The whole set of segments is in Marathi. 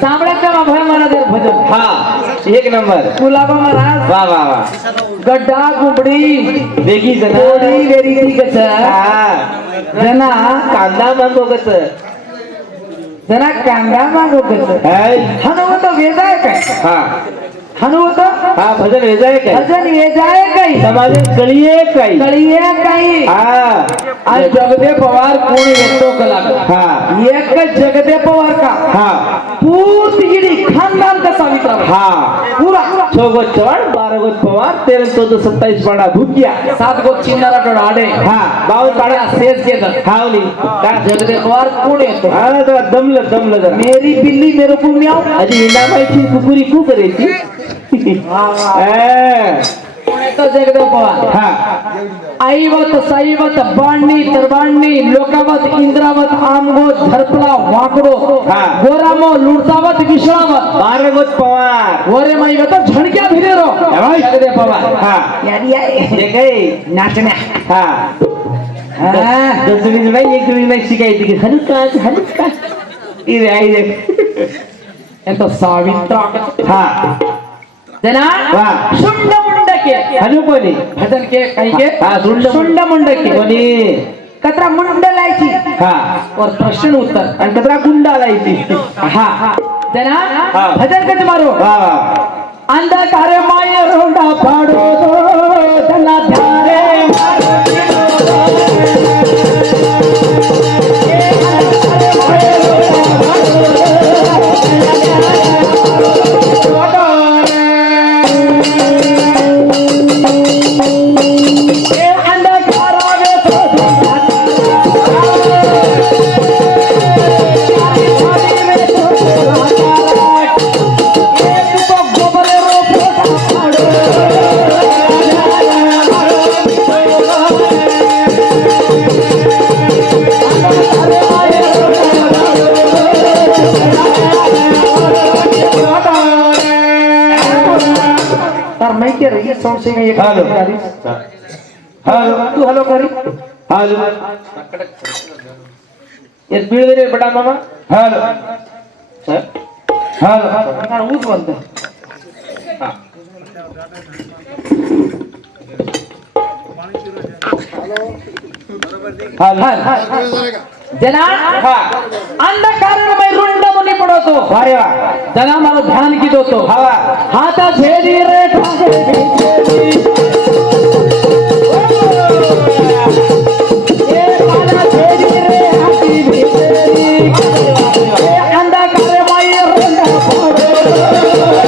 सांभळ्याच्या भय महाराज भजन हा एक नंबर गुलाबा महाराज वा वा वा गड्डा कुंबडी वेगी जना कोडी वेरी कच हा जना कांदा मागो कस जना कांदा मागो कच हाय हनुमत वेजाय काय हा हनुमत हा भजन वेजाय काय भजन वेजाय काय समाज कळीये काय कळीये काही हा आज जगदे पवार कोण येतो कलाकार हा एक जगदे पवार का हा पूर्तिगिरी खानदान का सावित्रा हा पूरा 6 गोत चव्हाण 12 गोत पवार 13 14 27 पाडा भुकिया 7 गोत चिन्नारा डोडे हा 52 पाडा सेज घेतात हावली का जगदे पवार कोण येतो हा जरा दमलं जरा मेरी बिल्ली मेरे को म्याऊ आधी इंडामायची कुकुरी कू करायची तो जगदे पवार हा आईवत साईवत बाणनी तरबाणनी लोकावत इंद्रावत आमगोत झरपला वाकडो हा. गोरामो लुडतावत विषळावत 12 गोत पवार वरे माईवत झणक्या भिरेरो एवाय. जगदे पवार हा यारी आहे ते काय नाचण्या हा दुसरी नाही एक जुळी नाही शिकायची की हलका ती राही ಎಂತ ಸಾವಿತ್ರ हा ಜನ वा ಶುಂಡ ಮುಂಡಕ್ಕೆ हनु कोणी भजनके कहीके हा शुंड मुंडके कोणी कतरा मुंड लायची हा और प्रश्न उत्तर आणि कचरा गुंडा लायची हा जना हा. भजन कच मारो वा वा अंधकार माय रोंडा पाडो जना ध्यारे संशय में हेलो हेलो तू हेलो करी हेलो ये बीड़ दे बड़ा मामा हेलो हेलो ನಾನು ಊಸ್ ಬಂತು हेलो जना हा अंधकारमय रुंड मुनी पडतो अरे वा जना मला ध्यान की दोतो हवा हाता झेली रे ठाके ए पाना झेली रे हाती भितरी ए अंधकारमय रुंड पडतो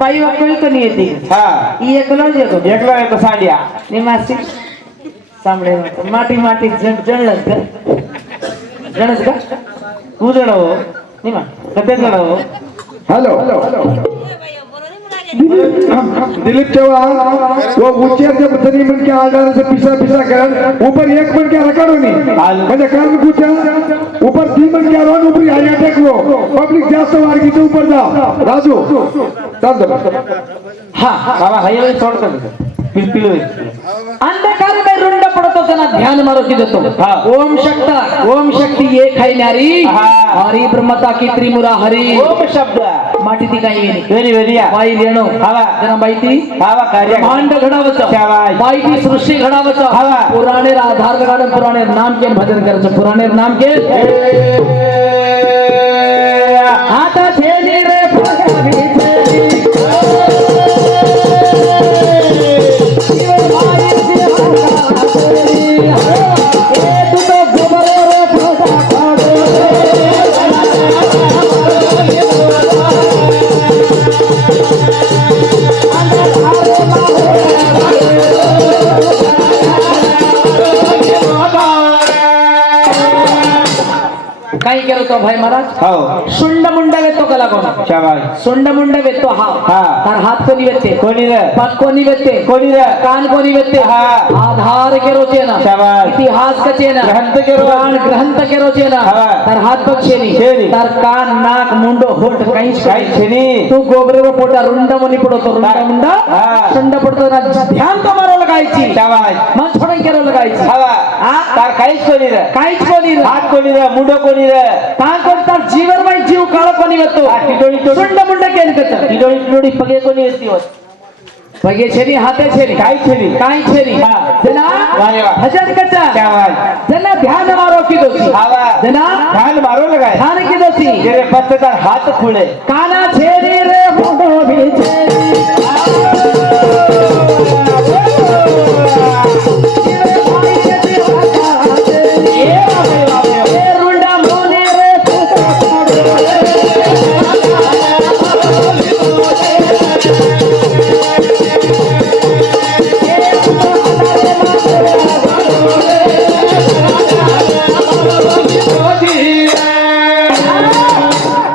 बाई वाकोळी कोणी येते हा एकलोच येतो एकला येतो सांड्या निमासी सांभळे माटी माटी जणलंच का जणच का तू जण हो निमा कते जण हो हेलो दिलीप चौहान वो ऊंचे जब बदनी मन के आधार से पिसा पिसा कर ऊपर एक मन के रखा म्हणजे कारण पूछा ऊपर 3 मन के रोन ऊपर आया टेक लो पब्लिक जास्त वार की ऊपर जा राजू चल दो हा बाबा हाय सोडतो पिलपिलो अंधकार में रुंड पडतो त्यांना ध्यान मारो की देतो हा. ओम शक्ती एक है न्यारी हा. हरी ब्रह्मता की त्रिमुरा हरी ओम शब्द माटी ती काही वेणी वेरी वेरी बाई रेणो हवा जना बाई ती हवा कार्य ब्रह्मांड घडावचं शाबाश. बाई ती सृष्टी घडावचं हवा. पुराणे आधार लगाडन पुराणे नाम के भजन करायचं पुराणे नाम के हाता झेली रे फुगा भितरी काही केलं तो हो सुंड मुंड वेतो कला कोण शाबास सुंड मुंड वेतो हा हा. तर हात कोणी वेते कोणी रे पाक कोणी वेते कोणी रे कान कोणी वेते हा. आधार के रोचे ना शाबास. इतिहास कचे ना ग्रंथ के रोचे. पुराण ग्रंथ के रोचे ना हा. तर हात बक्षेनी छेनी. तर कान नाक मुंडो होठ काहीच काही छेनी तू गोबरेवर पोटा रुंड मुनी पडतो रुंड मुंड हा. सुंड पडतो ना ध्यान तो मारो लगायची शाबास मन छोडून केरो लगायची हवा हा? तार काहीच कोणी रे काहीच कोणी रे. हात कोणी रे मुंडो कोणी रे तान कोणता जीवनमय जीव काळ कोणी वेतो हा, टिटोळी टोळी. सुंड मुंड केन कच टिडोळी टिडोळी पगे कोणी येते होत पगे छेनी हाते छेनी काही छेनी काय छेनी हा. जना वारे वा. भजन कचा शाबास जना ध्यान मारो की दोसी हवा जना ध्यान मारो लगाय ध्यान की दोसी तेरे पत्ते तार हात खुले काना छेनी रे मुंडो भी छेनी ए रुंडा मोने रे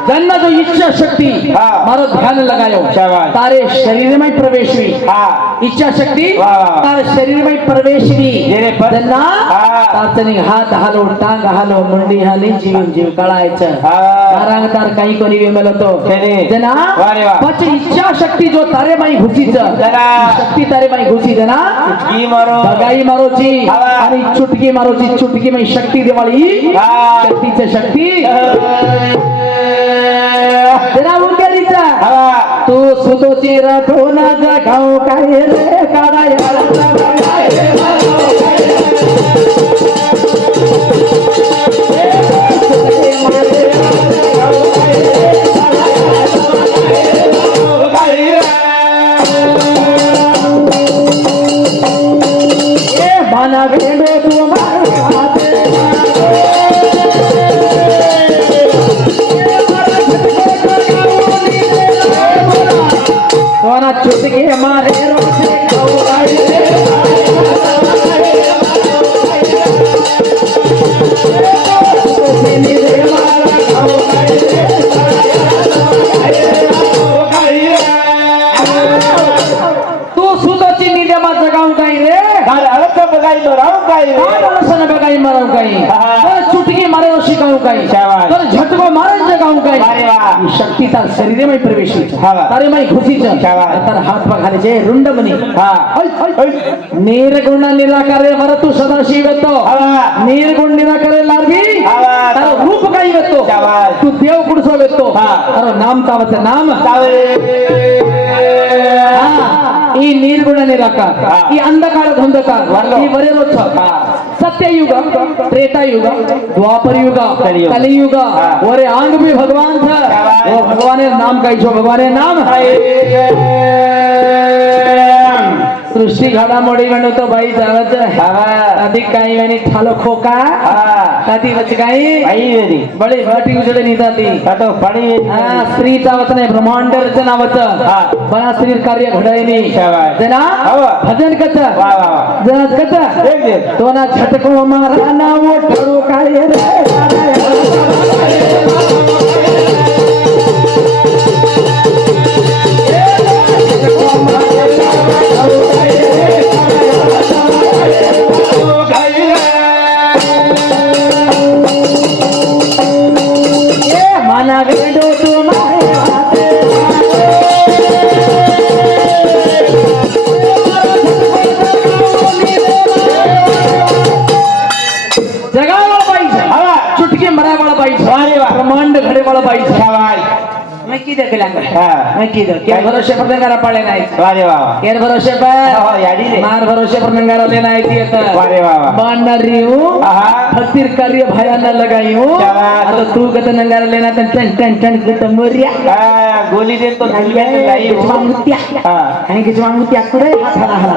जन्ना जो इच्छा शक्ति हा. मारो ध्यान लगायो शाबाश. तारे शरीर में प्रवेश हुई हा इच्छा शक्ति वाह, वाह. तारे शरीर में प्रवेश हुई जेरे पर- जन्ना हा. ताचनी हात हालो टांग हालो मुंडी हाली जीव जीव कळायचं हा. तारांग तार काही कोणी वेमलो तो छेनी. जना वारे वा. पच इच्छा शक्ति जो तारे माई घुसीच जना. शक्ति तारे माई घुसी जना की मारो बगाई मारोची हा. आणि चुटकी मारोची चुटकी माई शक्ती देवाळी हा. शक्तीच शक्ती जना उंगेरीचा हवा तू सुतोची रठोनाचा गाव काय रे काढाय भाना भेंडो तू सोना चुटकी मारे रोसे कौराई रे तू सुतोची निदेमा जगाऊ काही रे तार अलग बगाई मराव काय रे काय माणसानं बघाई माराव काही हा. तर चुटकी मारे शिकाऊ काही शाबास. तर झटको मारे जगाऊ काही वारे वा. ही शक्तीचा शरीरमय प्रवेश हा. तारे माई घुसीच शाबास. तर हात बघायचे रुंड मनी हा निर्गुण निराकारे वर तू सदाशिव येतो हवा निर्गुण निराकारे लारवी हा. तर रूप काही येतो शाबास. तू देव कुडसो येतो हा. तर नाम तावचं नाम तावे ಈ ನಿರ್ಗುಣ ನಿರಾಕಾರ ಈ ಅಂಧಕಾರ ಧಂಧಕಾರ ಈ ಬರೆಯೋತ್ಸ सत्ययुग त्रेतायुग द्वापर युग कलियुग. कलियुग ओरे आंग भी भगवान था वो भगवान नाम का छो भगवान नाम सृष्टी घडामोडी म्हणतो तो बाई जावच अधिक काही आणि ठालो खोका कधी वच काही बळी भाटी उजडे निदाती स्त्री चावत नाही ब्रह्मांड रचनावत बना स्त्री कार्य घडायनी जना भजन कच जना कच तो ना झटको मारा ना वो ठरो काय रे माना गेडो तुम्हारे हाथे जगावाला पाहिजे चुटकी मरावाला पाहिजे ब्रह्मांड घडेवाला पाहिजे मैं की देखला मैं की देख के भरोसे पर नंगारा पाळे नाही केर भरोसे पर मार भरोसे पर नंगारा लेना है ती आता बांडरियो फकीर कार्य भयाना लगायो आता तू कत नंगारा लेना टन टन टन कत मोरिया गोली दे तो मुत्या आणि किती मुत्या कुडे हाताला हाला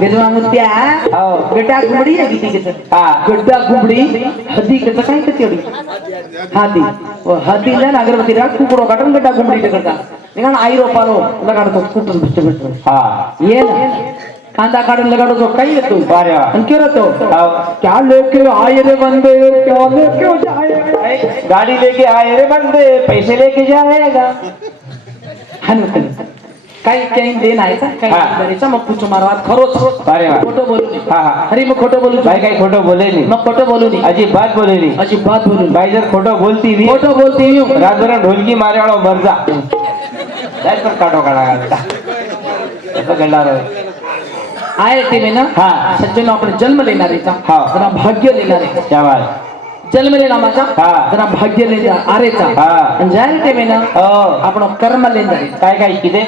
गेजवा मुत्या गटा गुबडी आहे किती किती गटा गुबडी हदी कत काय कती होडी हादी हदीला अगरबत्ती रा कुकडो काटून गटा गुबडी करता निघान आई रोपालो लगाडतो कुटून बिच बिच ये कांदा काढून लगाडो तो काही येतो अरे वा. आणि केलं तो हाव. क्या लेके आए रे बंदे क्या लेके जाए गाड़ी लेके आए रे बंदे पैसे लेके जाएगा. हनुकन काही काही देन आहे का काही हा. करायचं मग पुचू मारवात खरोच अरे वा. खोटं बोलू नये. हा हा. अरे मग खोटं बोलू बाई काही खोटं बोले नाही, मग खोटं बोलू नये अजिबात बोले नाही. अजिबात बोलू नये बाई जर खोटं बोलती भी खोटं बोलते येऊ रातभर ढोलकी मारे वाळो मर जा. त्याच पण काढो काढा घालता असं घडणार आहे. आहे ते मी ना हा. सज्जन आपण जन्म लेणार आहे हा. जरा भाग्य लेणार आहे क्या बात. जन्म लेना माझा हा. जरा भाग्य लेना आरेचा हा. आणि जाय ते मी ना हो. आपण कर्म लेणार आहे काय काय किती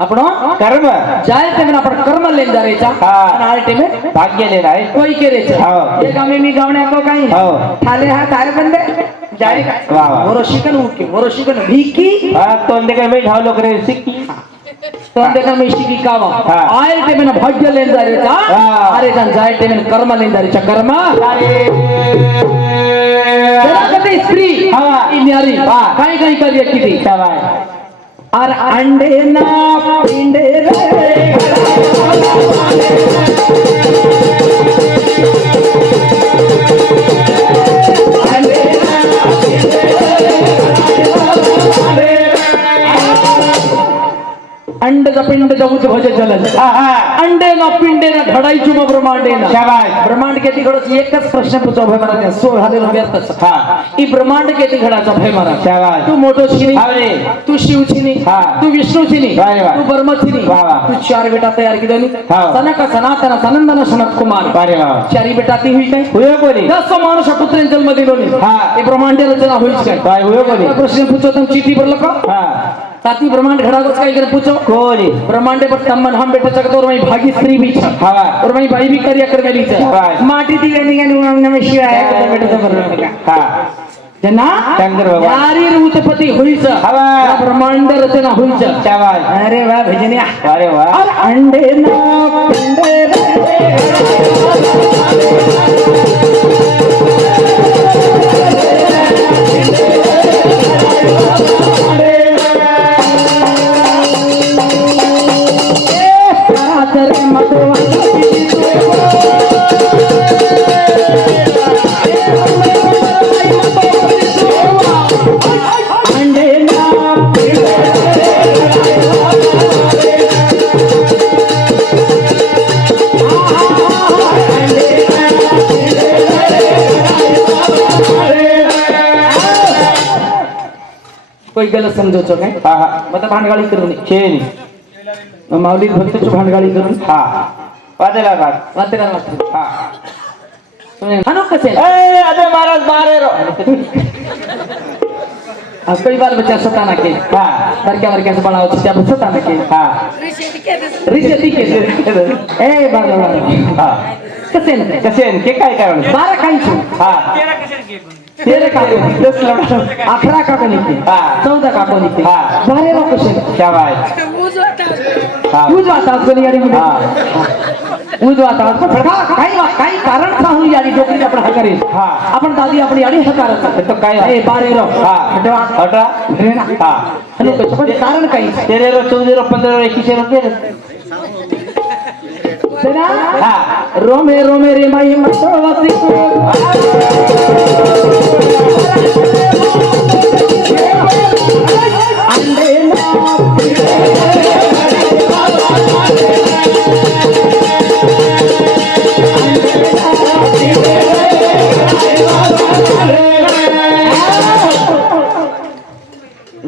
आपण कर्म जाय ते मी आपण कर्म लेणार आहे हा. आणि आरे ते मी भाग्य लेना आहे. कोई केरेचं हो. एक आम्ही मी गावण्याको काही हो. ठाले हा तारे बंदे जाय काय वा वा. वरो शिकन उके वरो शिकन भीकी हा तोंडे काय मी ढावलो करे सिक्की. तो देखा मी शिकी कावा हा. आय ते मी भाग्य लेणार आहे हा. अरे जाय ते मी कर्म लेणार आहे कर्म जरा कधी स्त्री हा. ती न्यारी हा. काही काही कार्य किती क्या बात. अरे अंडे ना पिंडे रे अंड पिंड जाऊच भज जलल हा हा. अंडे ना पिंडे ना घडायचू मग ब्रह्मांडे ना क्या बात. ब्रह्मांड किती घडच एकच प्रश्न पुछो भय मला सो झाले व्यर्थच हा. ई ब्रह्मांड किती घडाचा भय मला क्या बात. तू मोठो छिनी हावरे. तू शिव छिनी हा. तू विष्णू छिनी वा वा. तू ब्रह्म छिनी वा वा. तू चार बेटा तयार केली हा. सनक सनातन सनंदन सनत कुमार अरे वा. चारी बेटा ती हुई काय हुयो कोणी 10 माणूस पुत्र जन्म दिलो नाही हा. हे ब्रह्मांड रचना होईच काय काय हुयो कोणी प्रश्न पूछो तुम चिट्ठी भरल का हा ताती ब्रह्मांड घडागोच काय करे पूछो कोणी ब्रह्मांडे पर तमन हम बेटा जगत और मैं भागी स्त्री भी छ हा और मैं भाई भी कार्य कर गई छ Right. माटी दी गनी गनी ओम नमः शिवाय बेटा तो भरल का हा जना चंद्र बाबा. यारी उत्पत्ति हुई छ हवा. ब्रह्मांड रचना हुई छ क्या बात. अरे वाह भजनिया अरे वा. और अंडे ना पिंडे रे मतो अंडे ना कोई गलत समझो छो काय हा हा. मतलब भांडगाळी करू नये चेनी. माऊली भक्तची भांडगाळी करून हा वादेला का. वाचला वाचला हा. हानो कसे ए अबे महाराज मारे रो. कई बार बच्चा सताना के हा बरक्या बरक्या से बड़ा होता है सताना के हा रिसेटी के ए बार हा. कसे न कसे के काय कारण. 12 काही छु हा 13 का 10 लवडा. 11 का कोणी के हा. 14 का कोणी के हा. 12 रो कसे क्या बात. हा उज आता कोणी गाडी मध्ये हा उज आता काही कारण सांगू याडी डोकरी आपण हा करेल हा. आपण दादी आपली याडी हकारत तो काय ए 12 रो हा हटवा हटा हा. आणि पण कारण काही 13 रो 14 रो 15 रो 21 रो के सेना हा रोमे रोमे रे माई मतवासी अंडे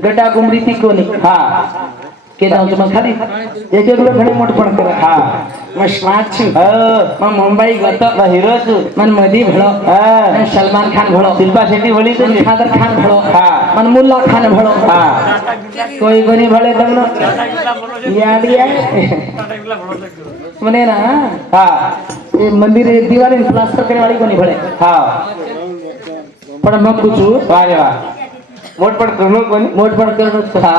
गटा गुमरी ती कोणी हा के जाऊन तुम्हाला खाली एक एक घणे मोठ पण करा हा मग स्मार्ट छु अ मग मुंबई गत ना हिरो छु मन मधी भळो हा मन सलमान खान भळो शिल्पा शेट्टी भली मन तुझी खादर खान भळो हा मन मुल्ला खान भळो हा कोई कोणी भळे दमनो याडी आहे मने ना हा ये मंदिर दीवार प्लास्टर करने वाली कोनी भळे हा पण मग कुछ वारे वा मोठ पण करणं कोणी मोठ पण करून हा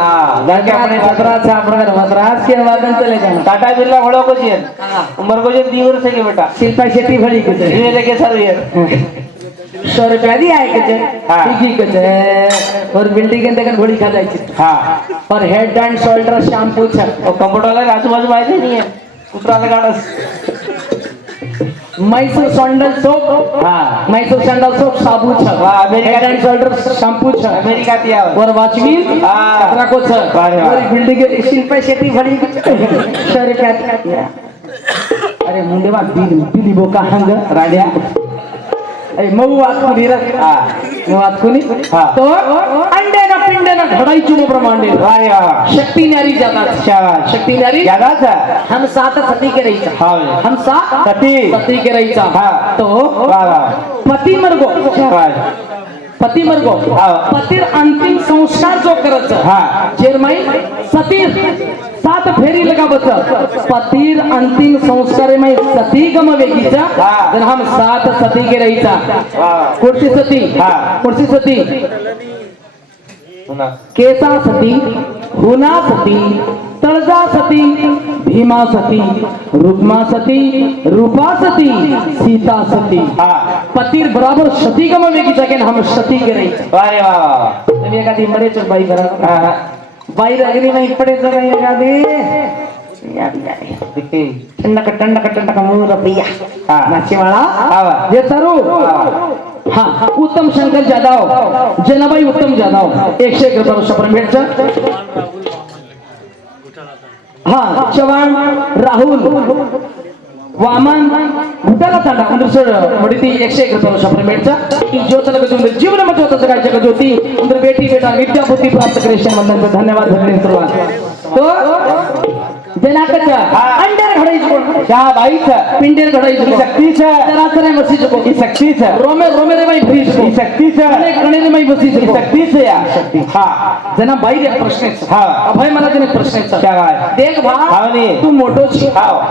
जाके अपने अपने मद्रास आपण मद्रास के वादन चले जाना टाटा बिरला भड़ो को जियन हाँ। उमर को जियन 2 वर्ष के बेटा शिल्पा शेट्टी भड़ी कुछ ये लेके सर यार 100 रुपया दी आए कुछ हाँ। ठीक कुछ और बिल्डिंग के अंदर घोड़ी खा जाए हा और हेड एंड शोल्डर शैम्पू छ और कंप्यूटर वाला आजू बाजू माहिती नहीं है कुत्राला गाडस मैसूर सॅन्डल सोप हा मैसूर सॅन्डल सोप साबू छ वा, America- head and shoulder shampoo छ अमेरिका ती आव वर वॉचमिन हा. कतरा को छ वारे वा. वर बिल्डिंग शिल्पा शेट्टी भरी शहर का अरे मुंडे बा बिली बोका हंग राड्या अरे मऊ वात कुनी रे हा मऊ वात कुनी हा. तो अंडे ना पिंडे ना घडाई चुमो प्रमाणे वारे वा शक्ति नारी ज्यादा शाबाश शक्ति नारी यादाच हम सात सती के रही था हाव हम सात सती. सती के रही था हा. तो वा वा पती मरगो शाबाश पती मरगो हा. पतीर अंतिम संस्कार जो करत हा. जेरमाई सतीर सात फेरी लगावत पतीर अंतिम संस्कार में सती गम वेगीचा हा. जन हम सात सती के रहीचा वा कुर्सी सती हा. कुर्सी सती पुन्हा केसा सती हुना सती तळजा सती भीमा सती रुक्मा सती रूपा सती सीता सती हा पतीर बराबर सती गम वेगीचा के हम सती के रहीचा वारे वा वा तुम्ही एखादी मरेच बाई बराबर हा हा बाई अग्नी नाही पडे जरा एखादी किती टंडक मूर प्रिया हा. नाचेवाळा हा वा. हे तरू हा उत्तम शंकर जाधव जनाबाई उत्तम जाधव 101 रुपये भेटचं हा चव्हाण राहुल वामन घुटाला तांडा अंदर मडिती 101 रुपये भेटचं की ज्योतला गजून जीवन मध्ये होतं काय जग ज्योती अंदर बेटी बेटा विद्या बुद्धी प्राप्त करेशन मंडळ धन्यवाद धन्यवाद सर्वांना तो जनाकच अंडर घडायचं कोण शाबाईच पिंडेर घडायचं कोण शक्तीच चराचर बसीचं कोण ही शक्तीच रोमे रोमे रे बाई भरीच ही शक्तीच कणे बाई बसीचं ही कोण शक्तीच या हा जना बाई एक प्रश्न हा. अभय मला त्याने प्रश्न शाबाश देख भा हावनी. तू मोठो छी हाव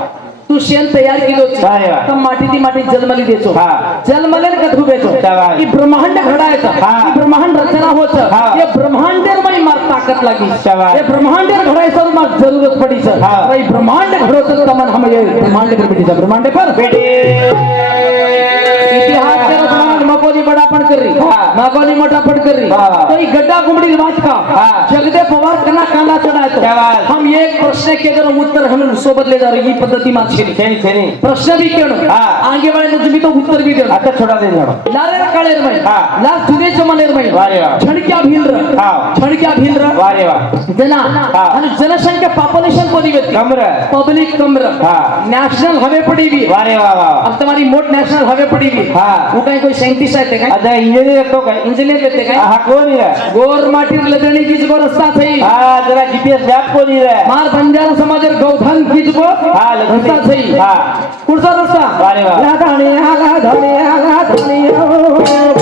तू शेण तयार केलो छी अरे वा. तर माटी ती माटी जन्मली देचो हा. जन्मले का धुबेचो शाबास. की ब्रह्मांड घडायचं हा. की ब्रह्मांड रचना होत हा. ये ब्रह्मांडेर माई मार ताकत लागी शाबास. ये ब्रह्मांडेर घडायचं मार जरूरत पडीच हा. भाई ब्रह्मांड घडवत तमन हम ये ब्रह्मांड कर बेटीचा ब्रह्मांड पर इतिहास करत म्हणून मकोनी बडापण करी हा. मकोनी मोठापण करी वा, वा. तो ही गड्डा गुमडी वाच का हा. जगदे पवार कना कांदा चढायतो शाबास. हम एक प्रश्न के जरा उत्तर हम सोबत ले जा रही पद्धती माछेली छेनी छेनी प्रश्न भी क्यों हा. आगे वाले ने तो उत्तर भी देना आता छोटा दे जाणं लारे काळेर मै हा. लाल जुने जमानेर मै वारे वा. झडक्या भिंद्र हा. झडक्या भिंद्र वारे वा जना हा. आणि जनसंख्या पॉप्युलेशन कोणी व्यक्ती कमर पब्लिक कमर हा. नेशनल हवे पड़ी भी वारे वा वा अब तुम्हारी मोट नेशनल हवे पड़ी भी हा. वो काही कोई साइंटिस्ट आहे ते काय आता इंजिनियर येतो काय इंजिनियर येते काय हा कोण आहे गोर माटीर लदणी किजगो रस्ता सही हा जरा जीपीएस मॅप कोण आहे मार बंजारा समाजर गौधन किजगो हा, लदणी. रस्ता सही हा. कुठचा रस्ता वारे वा. लाधाणे आला धणे आला धणे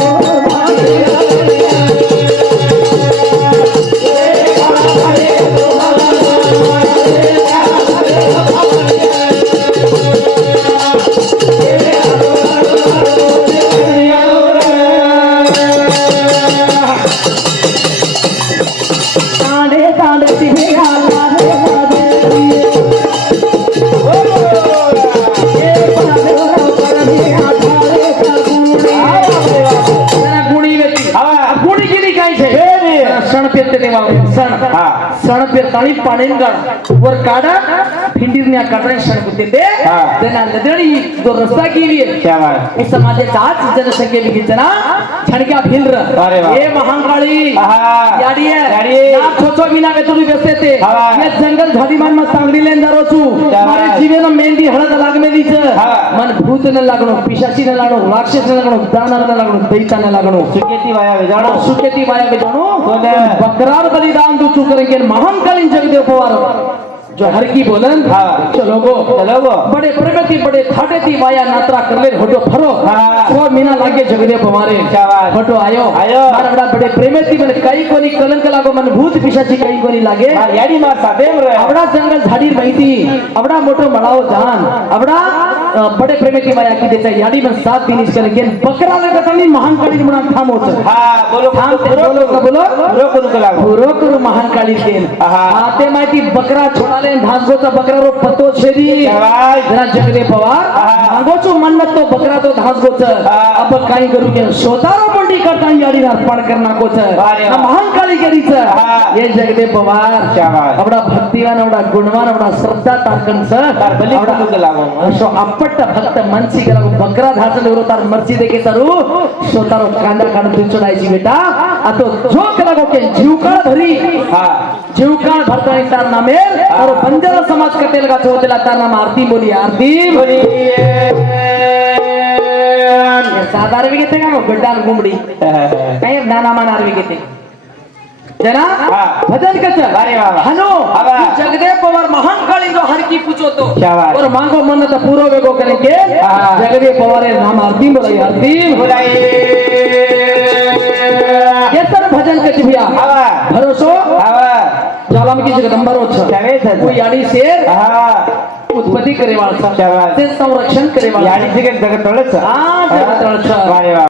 तांडे तांडे तिहे आला रे बाबे सण पेरताळी पाणी वर काढा भिंडीरण्या काढणे सण होते ते हा. त्यांना लदणी जो रस्ता केली शाबास. हे समाजाचा आज जनसंख्या बिगितना छणक्या भिंद्र अरे वा. हे महाकाळी आहा. याडी याडी. ना छोचो विना वेतुरी बेसते ते हा. ये जंगल झाडीमान मा तांगडी लेन दारो छु शाबास. मारे जीवे न मेंदी हळद लाग मेलीच हा. मन भूत न लागणो पिशाची न लागणो राक्षस न लागणो दानव न लागणो दैता न लागणो सुकेती वाया जाणो सुकेती बाया के जानो कोने? बकरार बलिदान तू चू करेंगे महाकालीन जगदेव पवार जो हर की बोलन हाँ। चलो गो बड़े प्रगति बड़े थाटे थी वाया नात्रा कर ले हटो फरो हाँ। सो मीना लागे जगदेव पवारे शाबाश। हटो आयो मारा बड़ा बड़े प्रेमेती मन कई कोनी कलंक लागो मन भूत पिशाची कई कोनी लागे याडी मार सादेम रे आवडा जंगल झाडी माहिती आवडा मोठो मळाव जान आवडा बड़े प्रेमेती वाया की देता याडी मन सात दिन इसके लगे बकरा ले गतानी महाकाली म्हणा थांबोच हा बोलो थांब बोलो रोक नको लागो पूरो करू महाकाली केन आहा. आते माहिती बकरा छोडाले वाले धासगोचा बकरा रो पतो छेदी शाबाश. जरा जगदे पवार हा. मागोचो मन्नत तो बकरा तो धासगोच हा. अब काही करू के स्वतःरो मंडी करता याडी अर्पण करना कोच वारे वा. महाकाली करीच हा. ये जगदे पवार शाबाश. एवढा भक्तिवान एवढा गुणवान एवढा श्रद्धा तारकन तार बली कुंडू लागो. अशो अपट्ट भक्त मनसी करा बकरा धासन तार मर्जी देखे तरू स्वतःरो कांदा काढून तू चढायची बेटा आता जो करा के जीवकाळ भरी हा जीवकाळ भरता तार नामेर और बंजारा समाज कटेल का होतेला तार नाम आरती बोली आरती बोली साधार भी घेते का गड्डान गुमडी काही नाना मानार भी घेते जना हा. भजन कच अरे वा वा. हनो आवा. जगदे पवार महान काली जो हर की पूछो तो शाबाश. और मांगो मन तो पूरो वेगो करेंगे हा. जगदे पवार नाम आरती बोलाई आरती बोलाई ये सर भजन कच भैया आवा भरोसो आवा जालाम की जगह नंबर 8 त्यावेळेस आहे. कोई याडी शेर हा उत्पत्ती करे वाळसा शाबाश. ते संरक्षण करे वाळसा याडी जगत जगत तळच हा जगत तळच वारे वा